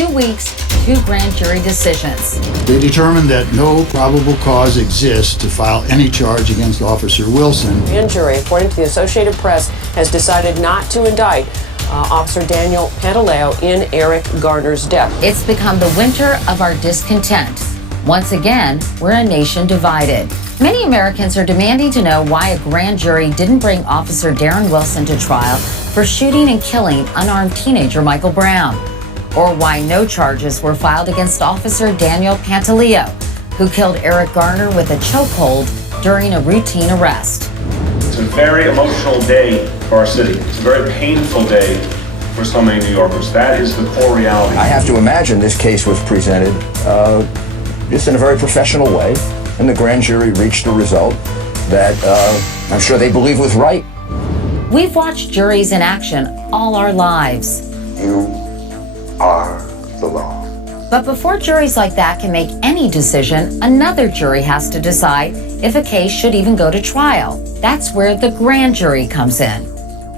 2 weeks, 2 grand jury decisions. They determined that no probable cause exists to file any charge against Officer Wilson. The grand jury, according to the Associated Press, has decided not to indict Officer Daniel Pantaleo in Eric Garner's death. It's become the winter of our discontent. Once again, we're a nation divided. Many Americans are demanding to know why a grand jury didn't bring Officer Darren Wilson to trial for shooting and killing unarmed teenager Michael Brown, or why no charges were filed against Officer Daniel Pantaleo, who killed Eric Garner with a chokehold during a routine arrest. It's a very emotional day for our city. It's a very painful day for so many New Yorkers. That is the core reality. I have to imagine this case was presented just in a very professional way, and the grand jury reached a result that I'm sure they believe was right. We've watched juries in action all our lives. You are the law. But before juries like that can make any decision, another jury has to decide if a case should even go to trial. That's where the grand jury comes in.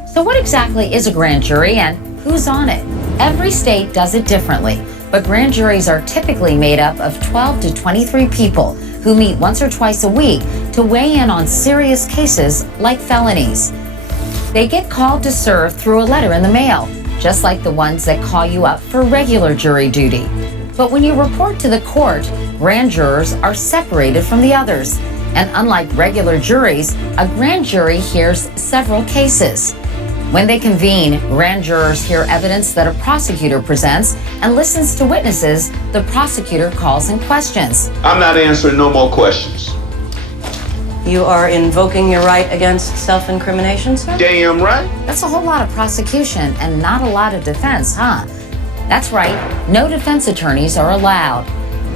So what exactly is a grand jury and who's on it? Every state does it differently, but grand juries are typically made up of 12 to 23 people who meet once or twice a week to weigh in on serious cases like felonies. They get called to serve through a letter in the mail, just like the ones that call you up for regular jury duty. But when you report to the court, grand jurors are separated from the others. And unlike regular juries, a grand jury hears several cases. When they convene, grand jurors hear evidence that a prosecutor presents and listens to witnesses the prosecutor calls and questions. I'm not answering no more questions. You are invoking your right against self-incrimination, sir? Damn right. That's a whole lot of prosecution and not a lot of defense, huh? That's right, no defense attorneys are allowed.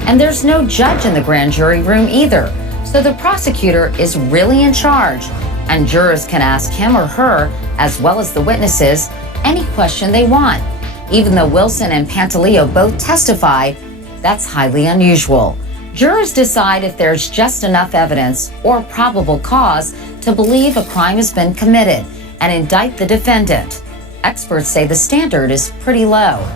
And there's no judge in the grand jury room either. So the prosecutor is really in charge, and jurors can ask him or her, as well as the witnesses, any question they want. Even though Wilson and Pantaleo both testified, that's highly unusual. Jurors decide if there's just enough evidence or probable cause to believe a crime has been committed and indict the defendant. Experts say the standard is pretty low.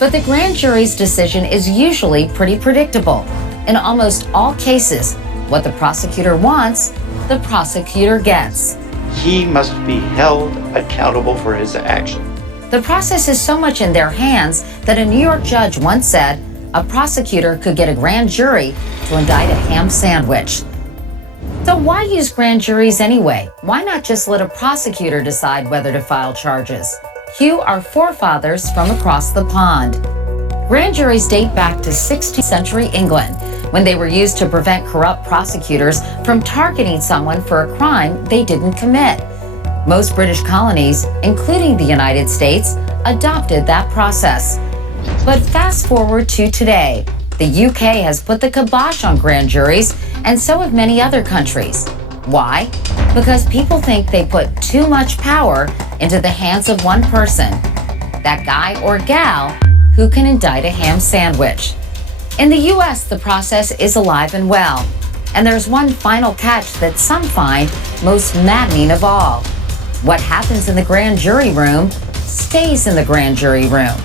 But the grand jury's decision is usually pretty predictable. In almost all cases, what the prosecutor wants, the prosecutor gets. He must be held accountable for his action. The process is so much in their hands that a New York judge once said a prosecutor could get a grand jury to indict a ham sandwich. So why use grand juries anyway? Why not just let a prosecutor decide whether to file charges? Cue our forefathers from across the pond. Grand juries date back to 16th century England, when they were used to prevent corrupt prosecutors from targeting someone for a crime they didn't commit. Most British colonies, including the United States, adopted that process. But fast forward to today, the UK has put the kibosh on grand juries, and so have many other countries. Why? Because people think they put too much power into the hands of one person, that guy or gal who can indict a ham sandwich. In the US, the process is alive and well. And there's one final catch that some find most maddening of all. What happens in the grand jury room stays in the grand jury room.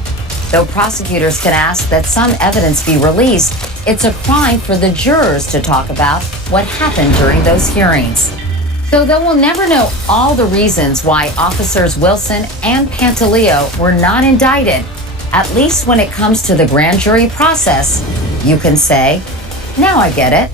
Though prosecutors can ask that some evidence be released, it's a crime for the jurors to talk about what happened during those hearings. So though we'll never know all the reasons why Officers Wilson and Pantaleo were not indicted, at least when it comes to the grand jury process, you can say, now I get it.